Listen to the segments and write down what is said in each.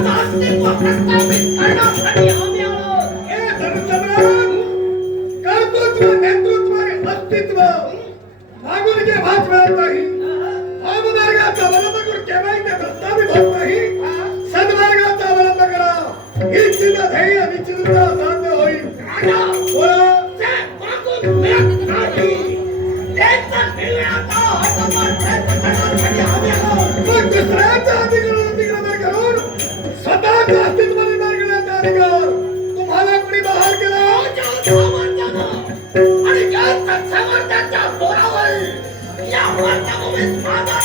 त्याचा अस्तित्व भात मिळत नाही अवमार्गाचा अवलंब करून केव्हाही ते प्रस्तावित होत नाही सन्मार्गाचा अवलंब करा ही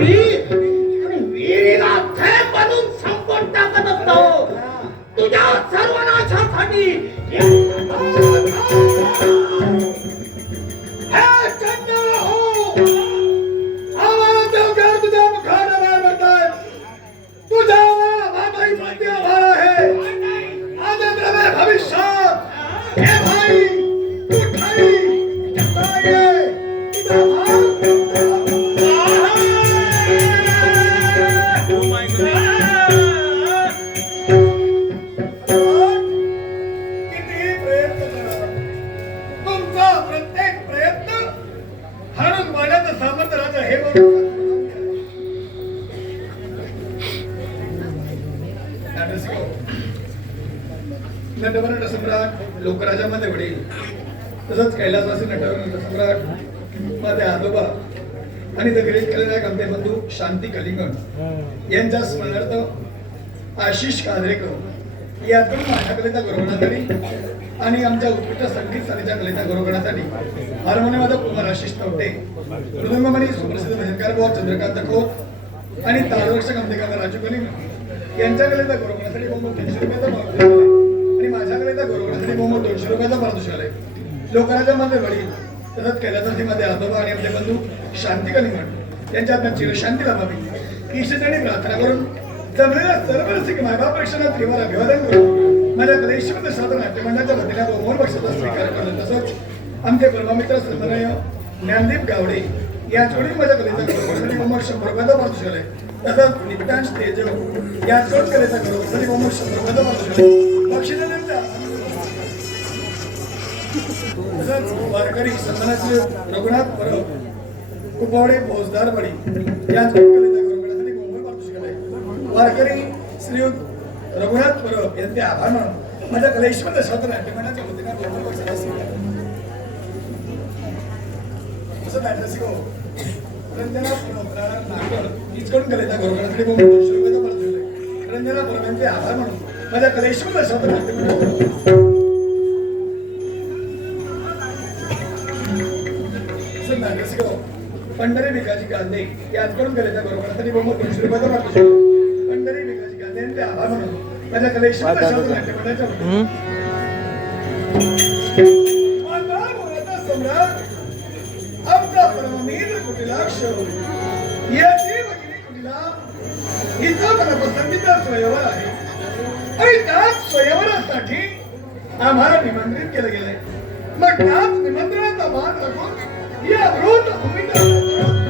ओढ्याला आणि विहिरीला थेंब बनून संपून टाकत असतो. तुझ्या सर्वनाशासाठी लोकराजामध्ये वडील तसंच कैलासवासी नटवर नटसम्राट माझे आजोबा आणि द ग्रेट कलेनायक आमचे बंधू शांती कलिंगण यांच्या स्मरणार्थ आशिष कादरेकर यातून माझ्या कलेचा गौरवण्यासाठी आणि आमच्या उत्कृष्ट संगीत सालीच्या कलेचा गौरवण्यासाठी हार्मोनियमाचा कुमार आशिष तवटे मृदंगमणी सुप्रसिद्ध भजनकार भाऊ चंद्रकांत खोत आणि तारवर्ष कामदेकांत राजू कलिंग यांच्या कलेचा गौरवण्यासाठी बोंबो गौरवण्यासाठी दोनशे लोकांचा पारितोषिक आलाय लोकांच्या मध्ये वडील तसंच कैलासाची मध्ये आजोबा आणि आपले बंधू शांती कलिंगण यांच्या आत्म्यात चिरशांती लाभावी ईश्वराने प्रार्थना करून जमलेल्या सर्व रसिक मायबाप पक्षांना त्रिवार अभिवादन करून माझ्या कलेश्वर साधन नाट्यमंडळाच्या वतीने बहुमोल पक्षाचा स्वीकार करतो. तसंच आमचे परमामित्र सन्माननीय ज्ञानदीप गावडे या जोडी माझ्या कलेचा गौरवसाठी बहुमोल शंभर रुपयाचा पारितोषिक आलाय तसंच नित्यांश तेजव या जोड कलेचा गौरवसाठी बहुमोल शंभर रुपयाचा पारितोषिक तसंच वारकरी सन्मानाचे रघुनाथ परब कुपावडे भोजदारवाडी या कलेचा मुंबई पारितोषिक वारकरी श्रीयुत रघुनाथ परब यांचे आभार मानून माझ्या कलेश्वर शास्त्र नाट्यमंडळाच्या वतीने बहुमोल बक्षिसाला स्वीकार असं हो. रंजना परब कलेचा पारितोषिक रंजना परब यांचे आभार मानून माझ्या कलेश्वर शास्त्र नाट्यमंडळाच्या पंढरी भिकाजी गांधी याचकडून कलेच्या गौरवण्यासाठी बहुमत दोनशे रुपयाचा पंढरी भिकाजी यांचे आभार म्हणून. माझ्या सम्राट आमचा परमवीर कुटिलाक्ष. याची भगिनी कुटिला हिचा मला पसंतीचा स्वयंवर आहे. आणि त्याच स्वयंवरासाठी आम्हाला निमंत्रित केलं गेलंय. मग त्याच निमंत्रणाचा मान राखून E a luta, muita.